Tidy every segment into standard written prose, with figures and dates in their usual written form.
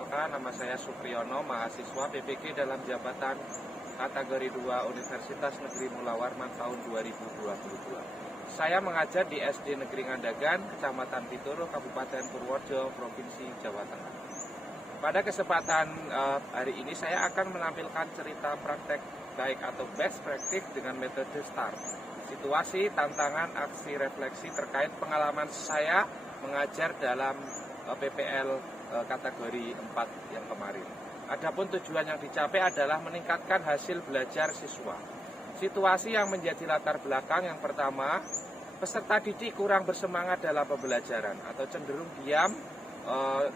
Perkenalkan, nama saya Supriyono, mahasiswa PPG dalam jabatan kategori 2 Universitas Negeri Mula Warman tahun 2022. Saya mengajar di SD Negeri Ngandagan, Kecamatan Pituro, Kabupaten Purworejo, Provinsi Jawa Tengah. Pada kesempatan hari ini saya akan menampilkan cerita praktek baik atau best practice dengan metode STAR. Situasi, tantangan, aksi, refleksi terkait pengalaman saya mengajar dalam PPL kategori 4 yang kemarin. Adapun tujuan yang dicapai adalah meningkatkan hasil belajar siswa. Situasi yang menjadi latar belakang yang pertama, peserta didik kurang bersemangat dalam pembelajaran atau cenderung diam,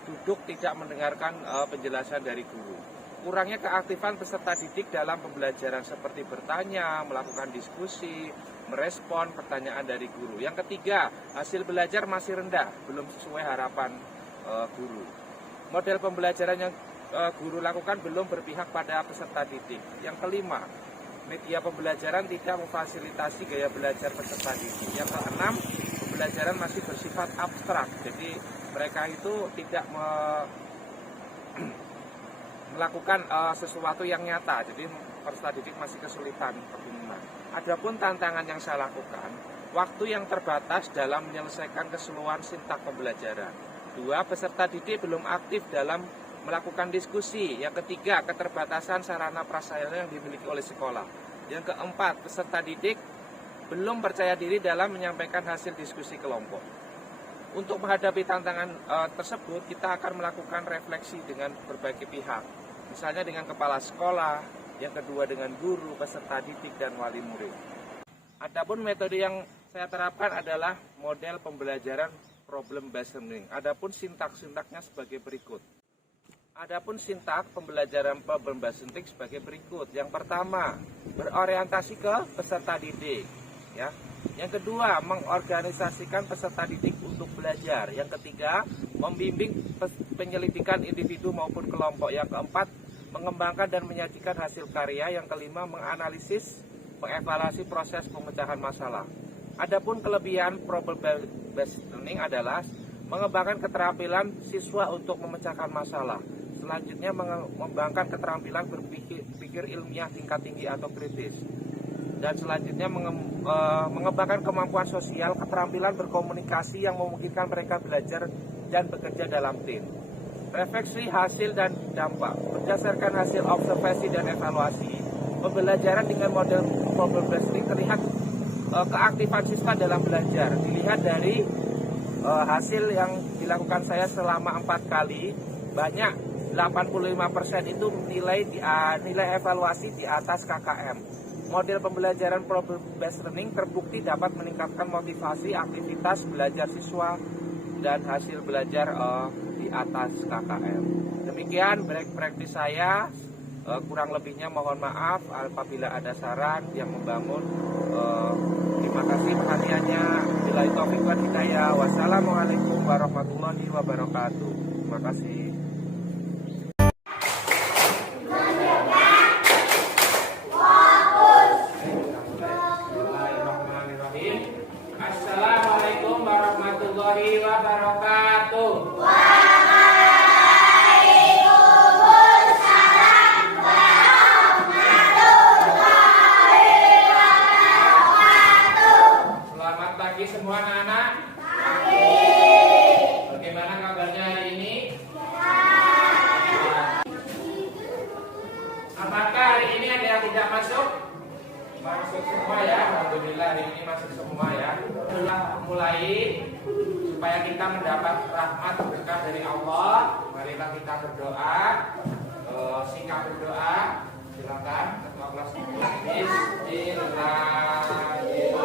duduk tidak mendengarkan penjelasan dari guru. Kurangnya keaktifan peserta didik dalam pembelajaran seperti bertanya, melakukan diskusi, merespon pertanyaan dari guru. Yang ketiga, hasil belajar masih rendah, belum sesuai harapan guru. Model pembelajaran yang guru lakukan belum berpihak pada peserta didik. Yang kelima, media pembelajaran tidak memfasilitasi gaya belajar peserta didik. Yang keenam, pembelajaran masih bersifat abstrak. Jadi mereka itu tidak melakukan sesuatu yang nyata. Jadi peserta didik masih kesulitan, kebingungan. Adapun tantangan yang saya lakukan, waktu yang terbatas dalam menyelesaikan keseluruhan sintak pembelajaran. 2. Peserta didik belum aktif dalam melakukan diskusi. Yang ketiga, keterbatasan sarana prasarana yang dimiliki oleh sekolah. Yang keempat, peserta didik belum percaya diri dalam menyampaikan hasil diskusi kelompok. Untuk menghadapi tantangan tersebut, kita akan melakukan refleksi dengan berbagai pihak. Misalnya dengan kepala sekolah, yang kedua dengan guru, peserta didik, dan wali murid. Adapun metode yang saya terapkan adalah model pembelajaran problem based learning. Adapun sintak-sintaknya sebagai berikut. Adapun sintak pembelajaran problem based learning sebagai berikut. Yang pertama, berorientasi ke peserta didik, ya. Yang kedua, mengorganisasikan peserta didik untuk belajar. Yang ketiga, membimbing penyelidikan individu maupun kelompok. Yang keempat, mengembangkan dan menyajikan hasil karya. Yang kelima, menganalisis, mengevaluasi proses pemecahan masalah. Adapun kelebihan problem based learning adalah mengembangkan keterampilan siswa untuk memecahkan masalah. Selanjutnya, mengembangkan keterampilan berpikir ilmiah tingkat tinggi atau kritis. Dan selanjutnya, mengembangkan kemampuan sosial, keterampilan berkomunikasi yang memungkinkan mereka belajar dan bekerja dalam tim. Refleksi hasil dan dampak. Berdasarkan hasil observasi dan evaluasi, pembelajaran dengan model problem based learning terlihat keaktifan siswa dalam belajar. Dilihat dari hasil yang dilakukan saya selama 4 kali, banyak 85% itu nilai evaluasi di atas KKM. Model pembelajaran problem based learning terbukti dapat meningkatkan motivasi aktivitas belajar siswa dan hasil belajar di atas KKM. Demikian praktis saya. Kurang lebihnya mohon maaf apabila ada saran yang membangun. Terima kasih perhatiannya. Billahi taufiq wal hidayah. Wassalamualaikum warahmatullahi wabarakatuh. Terima kasih. Assalamualaikum warahmatullahi wabarakatuh. Semua anak-anak, bagaimana kabarnya hari ini? Apakah hari ini ada yang tidak masuk? Masuk semua ya, alhamdulillah hari ini masuk semua ya. Kita mulai supaya kita mendapat rahmat berkah dari Allah. Marilah kita berdoa, singkat berdoa. Silakan ketua kelas. Bismillahirrahmanirrahim.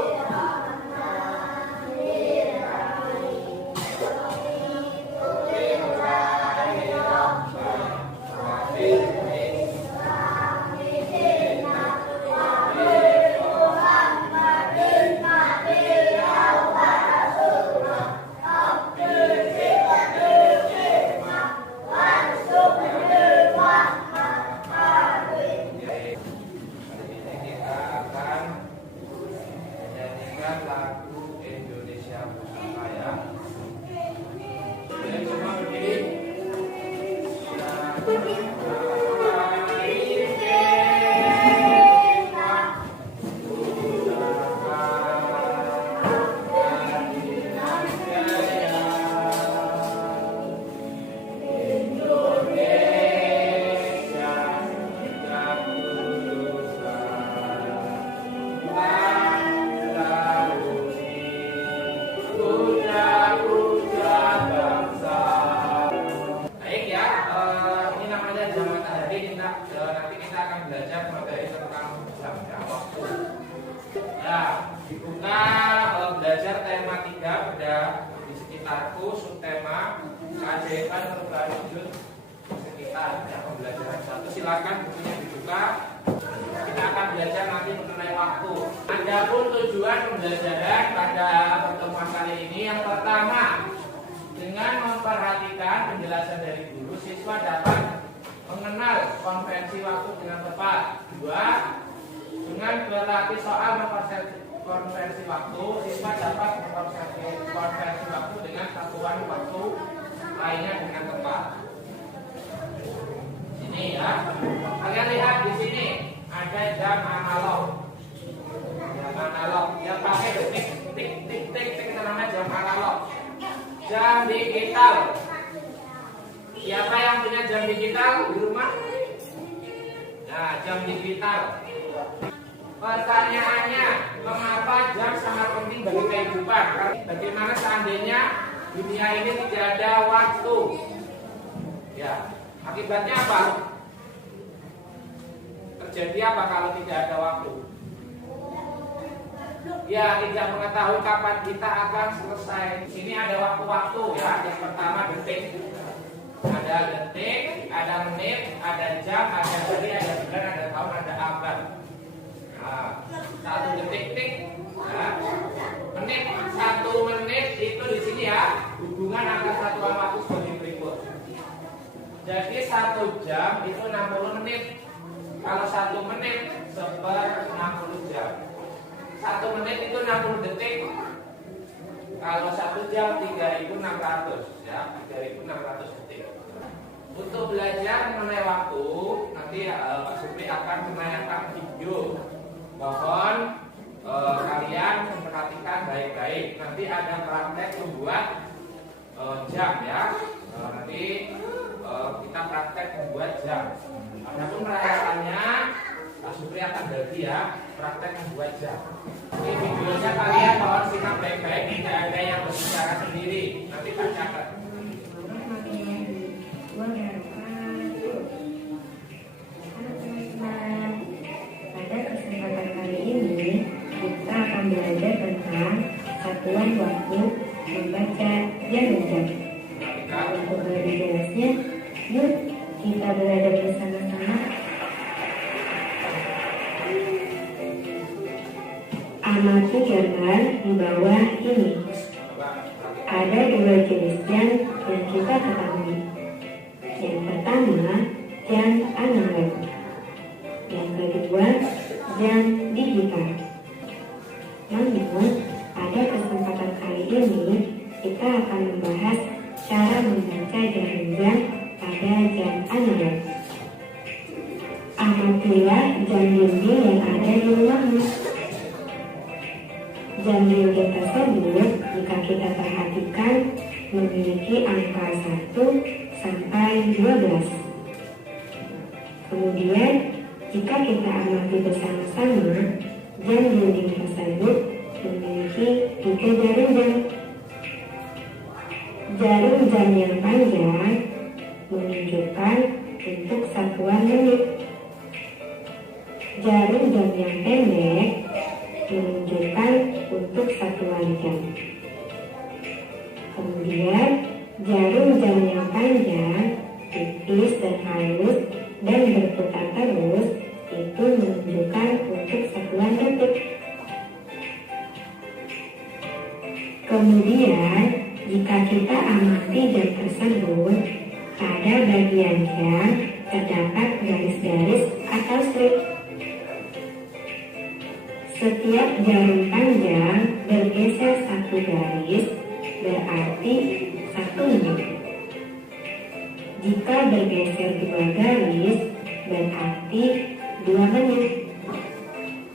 Nanti kita akan belajar materi tentang jam waktu. Ya, dibuka belajar tema 3 pada di sekitarku, subtema keajaiban perubahan wujud sekitar. Ya, pembelajaran 1 silakan bukunya dibuka. Kita akan belajar nanti mengenai waktu. Adapun tujuan pembelajaran pada pertemuan kali ini yang pertama, dengan memperhatikan penjelasan dari guru, siswa dapat mengenal konvensi waktu dengan tepat. 2. Dengan berlatih soal konvensi waktu, siswa dapat konvensi waktu dengan satuan waktu lainnya dengan tepat. Ini ya, kalian lihat di sini ada jam analog. Jam analog yang pakai detik, tik, tik, tik, tik, itu namanya jam analog. Jam digital. Siapa yang punya jam digital di rumah? Nah, jam digital. Pertanyaannya, mengapa jam sangat penting bagi kehidupan? Bagaimana seandainya dunia ini tidak ada waktu? Ya, akibatnya apa? Terjadi apa kalau tidak ada waktu? Ya, tidak mengetahui kapan kita akan selesai. Ini ada waktu-waktu ya. Yang pertama detik. Ada detik, ada menit, ada jam, ada hari, ada bulan, ada tahun, ada abad. Nah, 1 detik, tik, ya. Menit, 1 menit itu di sini ya. Hubungan antara satuan waktu sebagai berikut. Jadi 1 jam itu 60 menit. Kalau 1 menit 1/60 jam. 1 menit itu 60 detik. Kalau 1 jam 3.600 ya, 3.600 detik. Untuk belajar mengenai waktu, nanti Pak Supri akan menayangkan video. Mohon kalian memperhatikan baik-baik. Nanti ada praktek membuat jam ya. Nanti kita praktek membuat jam. Adapun perayaannya Pak Supri akan bagi ya, praktek membuat jam. Ini videonya kalian mohon simak baik-baik, tidak ada yang berbicara sendiri. Nanti Pak catat. Pada kesempatan kali ini kita akan belajar tentang satuan waktu membaca jam dan jam. Untuk lebih jelasnya, yuk kita belajar bersama-sama. Amati gambar di bawah ini. Ada 2 jenis jam yang kita ketahui. Yang pertama, jam analog. Yang kedua, jam digital. Namun, pada kesempatan kali ini kita akan membahas cara membaca jam-jam pada jam analog. Amatilah jam dinding yang ada di rumahmu. Jam dinding tersebut, jika kita perhatikan, memiliki angka 1 sampai 12. Kemudian, jika kita amati bersama-sama, jam dinding tersebut memiliki 3 jarum jam. Jarum jam yang panjang menunjukkan untuk satuan menit. Jarum jam yang pendek menunjukkan untuk satuan jam. Kemudian, jarum jam yang panjang, tipis dan halus dan berputar terus itu menunjukkan untuk satuan detik. Kemudian, jika kita amati jam tersebut, pada bagian jam terdapat garis-garis atau strip. Setiap jarum panjang bergeser 1 garis berarti 1 menit. Jika bergeser 2 garis, berarti 2 menit.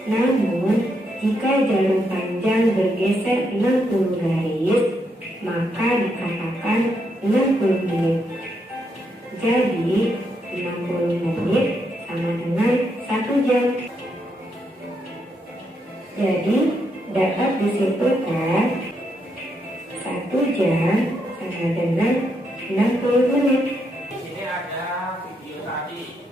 Namun, jika jarum panjang bergeser 60 garis, maka dikatakan 60 menit. Jadi, 60 menit sama dengan 1 jam. Jadi, dapat disimpulkan 1 jam sama dengan 60 menit. Di sini ada video tadi.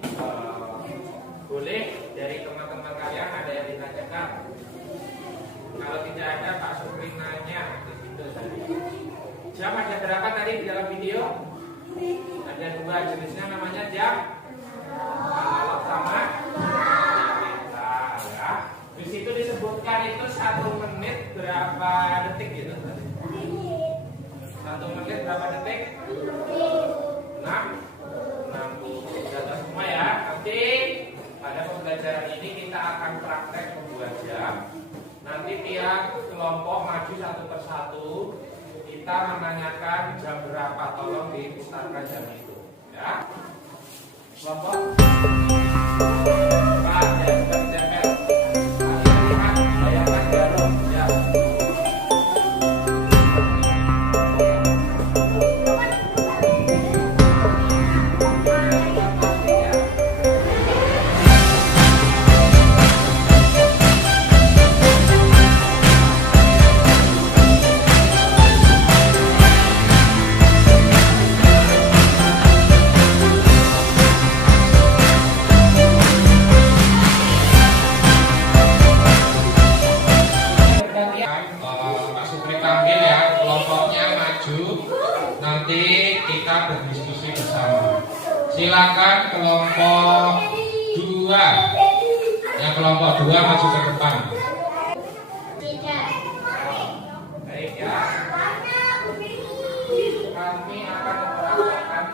Boleh dari teman-teman kalian ada yang ditanyakan? Kalau tidak ada, Pak Supri nanya di situ tadi. Jam ada berapa tadi di dalam video? Ada 2 jenisnya, namanya jam analog sama digital ya. Di situ disebutkan itu 1 menit berapa detik gitu. 1 menit berapa detik? 60. Sudah semua ya. Nanti pada pembelajaran ini kita akan praktek membuat jam. Nanti tiap kelompok maju satu persatu. Kita menanyakan jam berapa, tolong diputarkan jam itu. Ya. Kelompok. Pak, dan berjalan. Kalian lihat, bayangkan jarum jam. Pak Supri panggil ya, kelompoknya maju. Nanti kita berdiskusi bersama. Silakan kelompok 2. Ya, kelompok 2 maju ke depan. Baik ya. Kami akan memperagakan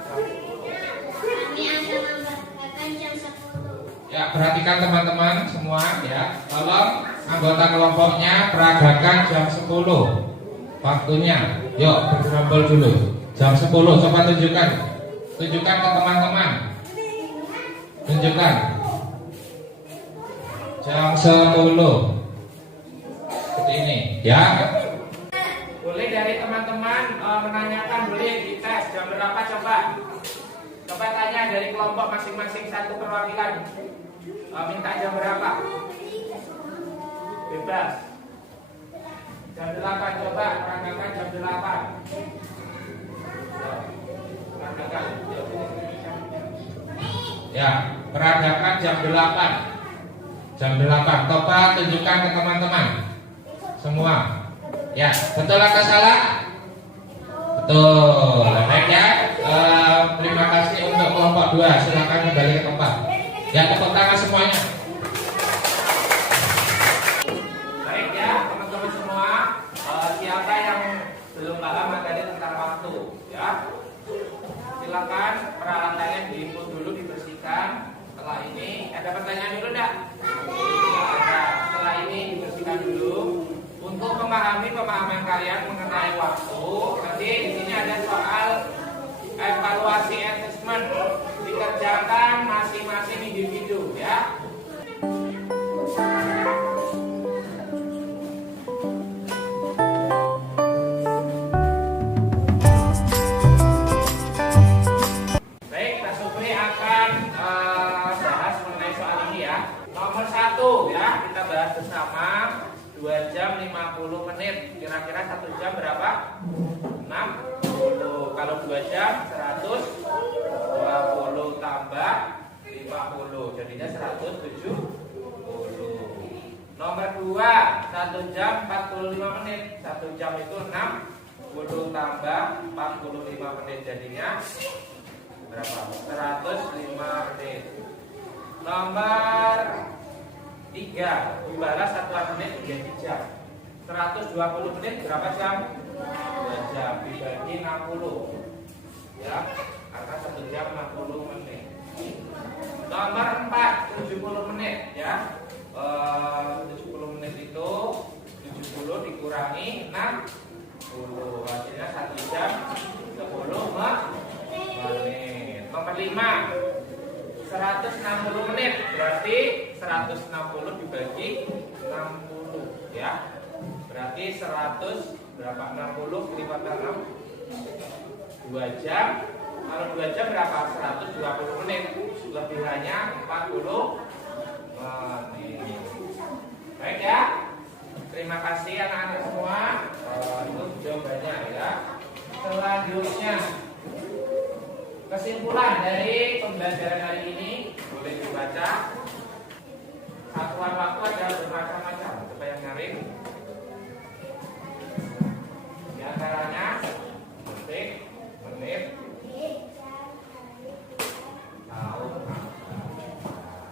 jam 10. Ya, perhatikan teman-teman semua ya. Tolong anggota kelompoknya peragakan jam 10. Waktunya. Yuk, bergerombol dulu. Jam 10, coba tunjukkan. Tunjukkan ke teman-teman. Tunjukkan. Jam 10. Seperti ini, ya. Boleh dari teman-teman menanyakan, boleh dites jam berapa coba. Coba tanya dari kelompok masing-masing satu perwakilan. Minta jam berapa? Bebas. Jam 8 coba peragakan jam 8. Peragakan. Ya, peragakan jam 8. Jam 8. Coba tunjukkan ke teman-teman semua. Ya, betul atau salah? Betul. Baik ya. Terima kasih untuk kelompok 2. Silakan kembali ke tempat. Ya, tepuk tangan semuanya. Baik ya, teman-teman semua. Siapa yang belum paham materi tentang waktu, ya? Silakan peralatannya diinput dulu, dibersihkan. Setelah ini, ada pertanyaan dulu enggak? Ada. Setelah ini dibersihkan dulu. Untuk memahami pemahaman kalian mengenai waktu, nanti di sini ada soal evaluasi assessment dikerjakan masing-masing individu, ya. Baik, Pak Supri akan bahas mengenai soal ini ya. Nomor 1 ya, kita bahas bersama. 2 jam 50 menit. Kira-kira 1 jam berapa? 60. Kalau 2 jam 120 tambah 50. Jadinya 170. Nomor 2, 1 jam 45 menit. 1 jam itu 60 tambah 45 menit. Jadinya berapa? 105 menit. Nomor 3, ubahlah satuan menit menjadi jam. 120 menit berapa jam? 2 jam dibagi 60. Ya, karena 1 jam 60 menit. Nomor 4, 70 menit ya. 70 menit itu 70 dikurangi 60. Hasilnya 1 jam 10 menit. Nomor 5 160 menit, berarti 160 dibagi 60 ya. Berarti 100 berapa? 60 kelipat 6 2 jam. Kalau 2 jam berapa? 120 menit. Lebihnya 40 menit. Baik ya. Terima kasih anak-anak semua. Itu jawabannya ya. Selanjutnya, kesimpulan dari pembelajaran hari ini boleh dibaca. Satuan waktu ada bermacam-macam. Coba yang nyaring. Di antaranya detik, menit, tahun.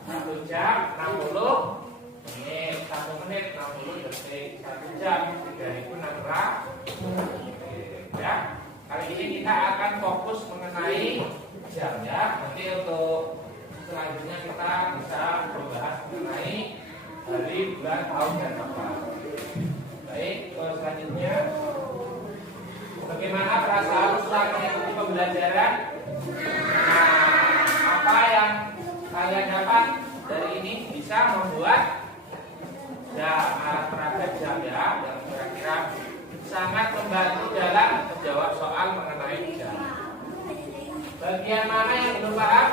1 jam 60 menit, 1 menit 60 detik, 1 jam 3600 ya. Kali ini kita akan fokus mengenai jam ya. Nanti untuk selanjutnya kita bisa membahas mengenai hari, bulan, tahun dan apa. Baik, selanjutnya bagaimana perasaan setelah mengikuti pembelajaran? Nah, apa yang kalian dapat dari ini bisa membuat alat peraga jam ya, yang kira-kira sangat membantu dalam menjawab soal mengenai jam. Bagian mana yang belum paham?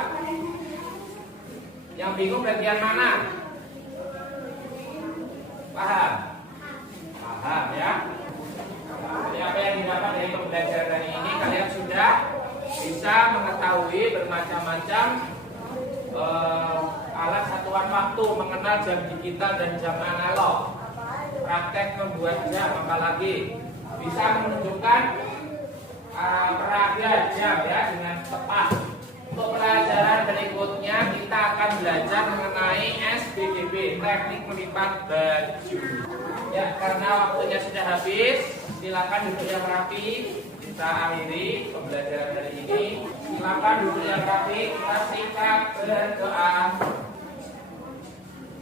Yang bingung bagian mana? Paham? Paham ya. Jadi apa yang didapat dari pembelajaran hari ini, kalian sudah bisa mengetahui bermacam-macam alat satuan waktu, mengenal jam digital dan jam analog, praktek membuat jam, apalagi bisa menunjukkan peraga jam ya dengan tepat. Untuk pelajaran berikutnya kita akan belajar mengenai SBGB, teknik melipat baju. Ya, karena waktunya sudah habis, silakan duduk yang rapi. Kita akhiri pembelajaran hari ini. Silakan duduk yang rapi. Kita singkat berdoa.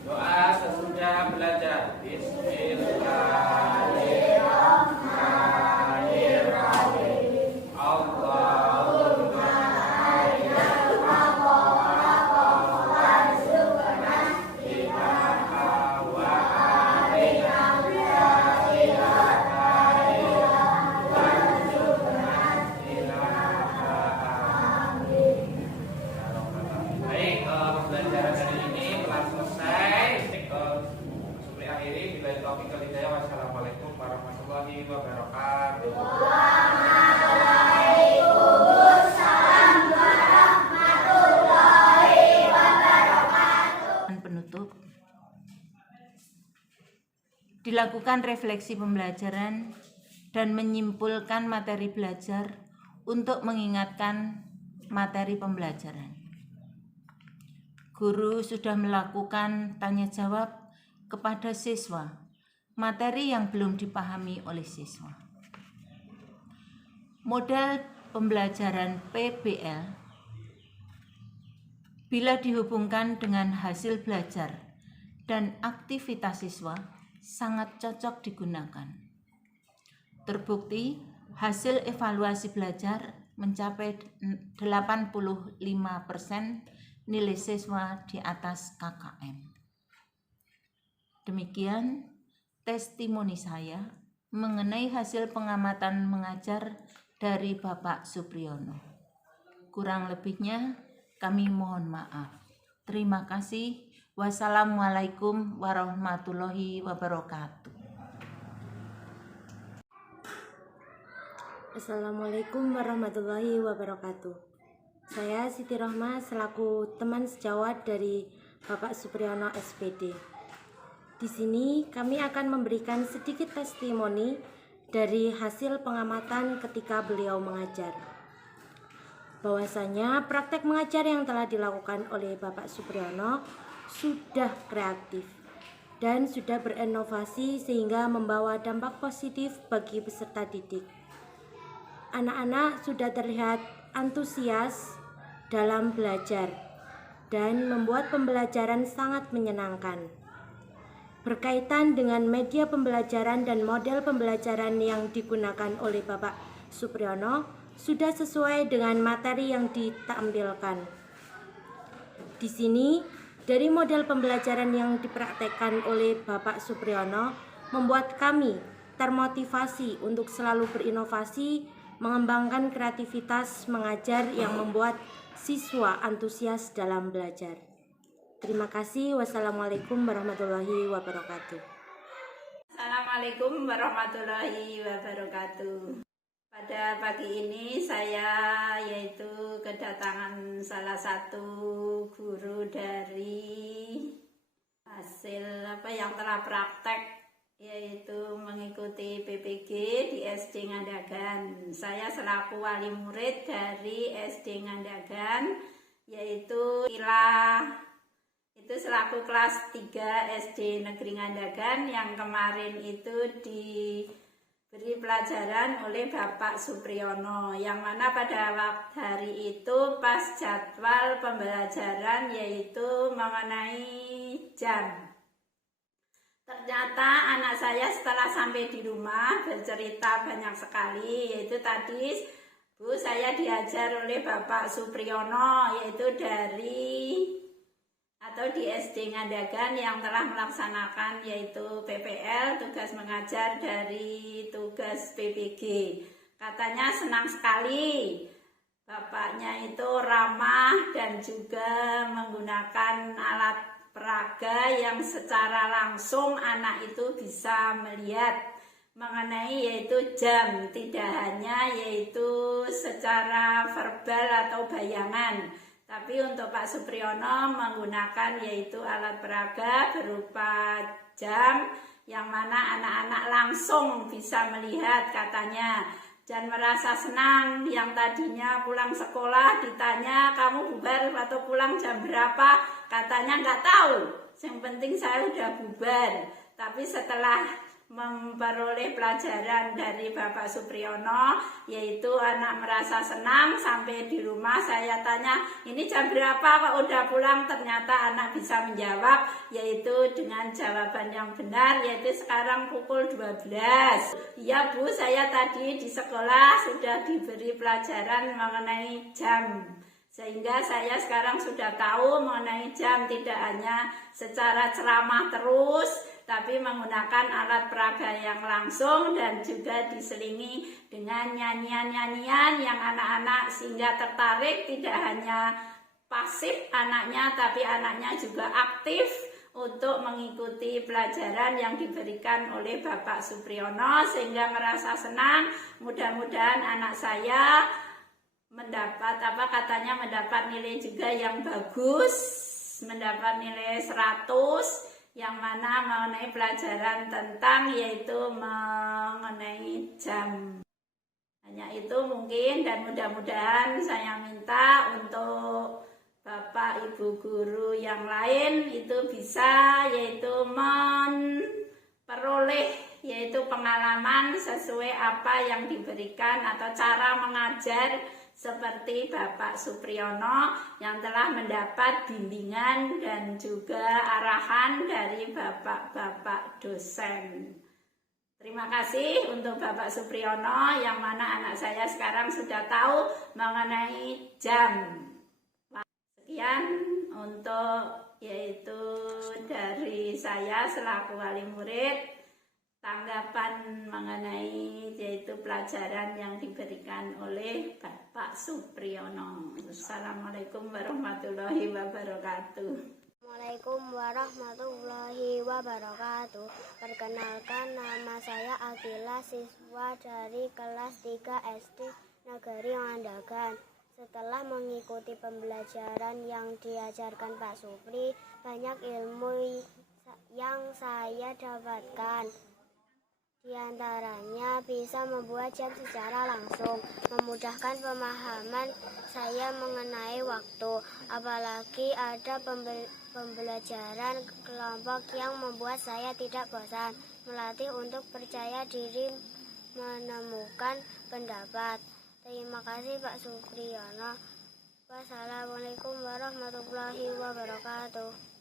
Doa sesudah belajar. Bismillahirrahmanirrahim. Allahumma Wassalamualaikum warahmatullahi wabarakatuh. Waalaikumsalam warahmatullahi wabarakatuh. Penutup. Dilakukan refleksi pembelajaran dan menyimpulkan materi belajar untuk mengingatkan materi pembelajaran. Guru sudah melakukan tanya jawab kepada siswa materi yang belum dipahami oleh siswa. Model pembelajaran PBL bila dihubungkan dengan hasil belajar dan aktivitas siswa sangat cocok digunakan. Terbukti hasil evaluasi belajar mencapai 85% nilai siswa di atas KKM. Demikian testimoni saya mengenai hasil pengamatan mengajar dari Bapak Supriyono. Kurang lebihnya kami mohon maaf. Terima kasih. Wassalamualaikum warahmatullahi wabarakatuh. Assalamualaikum warahmatullahi wabarakatuh. Saya Siti Rohma selaku teman sejawat dari Bapak Supriyono SPD. Di sini kami akan memberikan sedikit testimoni dari hasil pengamatan ketika beliau mengajar. Bahwasanya praktek mengajar yang telah dilakukan oleh Bapak Supriyono sudah kreatif dan sudah berinovasi sehingga membawa dampak positif bagi peserta didik. Anak-anak sudah terlihat antusias dalam belajar dan membuat pembelajaran sangat menyenangkan. Berkaitan dengan media pembelajaran dan model pembelajaran yang digunakan oleh Bapak Supriyono, sudah sesuai dengan materi yang ditampilkan. Di sini, dari model pembelajaran yang dipraktekkan oleh Bapak Supriyono membuat kami termotivasi untuk selalu berinovasi, mengembangkan kreativitas mengajar yang membuat siswa antusias dalam belajar. Terima kasih. Wassalamualaikum warahmatullahi wabarakatuh. Assalamualaikum warahmatullahi wabarakatuh. Pada pagi ini saya kedatangan salah satu guru dari hasil yang telah praktek, yaitu mengikuti PPG di SD Ngandagan. Saya selaku wali murid dari SD Ngandagan, yaitu Ila, itu selaku kelas 3 SD Negeri Ngandagan yang kemarin itu diberi pelajaran oleh Bapak Supriyono, yang mana pada waktu hari itu pas jadwal pembelajaran yaitu mengenai jam. Ternyata anak saya setelah sampai di rumah bercerita banyak sekali, yaitu tadi Bu, saya diajar oleh Bapak Supriyono, yaitu di SD Ngandagan yang telah melaksanakan yaitu PPL, tugas mengajar dari tugas PPG. Katanya senang sekali, bapaknya itu ramah dan juga menggunakan alat peraga yang secara langsung anak itu bisa melihat mengenai yaitu jam, tidak hanya yaitu secara verbal atau bayangan, tapi untuk Pak Supriyono menggunakan yaitu alat peraga berupa jam yang mana anak-anak langsung bisa melihat katanya, dan merasa senang. Yang tadinya pulang sekolah ditanya kamu bubar atau pulang jam berapa, katanya nggak tahu, yang penting saya udah bubar. Tapi setelah memperoleh pelajaran dari Bapak Supriyono, yaitu anak merasa senang. Sampai di rumah saya tanya, ini jam berapa kok udah pulang? Ternyata anak bisa menjawab, yaitu dengan jawaban yang benar, yaitu sekarang pukul 12. Ya Bu, saya tadi di sekolah sudah diberi pelajaran mengenai jam, sehingga saya sekarang sudah tahu mengenai jam, tidak hanya secara ceramah terus, tapi menggunakan alat peraga yang langsung dan juga diselingi dengan nyanyian-nyanyian yang anak-anak sehingga tertarik, tidak hanya pasif anaknya, tapi anaknya juga aktif untuk mengikuti pelajaran yang diberikan oleh Bapak Supriyono, sehingga merasa senang. Mudah-mudahan anak saya mendapat mendapat nilai juga yang bagus, mendapat nilai 100, yang mana mengenai pelajaran tentang yaitu mengenai jam. Hanya itu mungkin, dan mudah-mudahan saya minta untuk Bapak Ibu guru yang lain itu bisa yaitu memperoleh yaitu pengalaman sesuai apa yang diberikan atau cara mengajar seperti Bapak Supriyono yang telah mendapat bimbingan dan juga arahan dari bapak-bapak dosen. Terima kasih untuk Bapak Supriyono, yang mana anak saya sekarang sudah tahu mengenai jam. Sekian untuk yaitu dari saya selaku wali murid, tanggapan mengenai yaitu pelajaran yang diberikan oleh Bapak Supriyono. Assalamualaikum warahmatullahi wabarakatuh. Assalamualaikum warahmatullahi wabarakatuh. Perkenalkan, nama saya Akila, siswa dari kelas 3 SD Negeri Ngandagan. Setelah mengikuti pembelajaran yang diajarkan Pak Supri, banyak ilmu yang saya dapatkan. Di antaranya bisa membuat jam secara langsung, memudahkan pemahaman saya mengenai waktu, apalagi ada pembelajaran kelompok yang membuat saya tidak bosan, melatih untuk percaya diri menemukan pendapat. Terima kasih Pak Supriyono. Wassalamualaikum warahmatullahi wabarakatuh.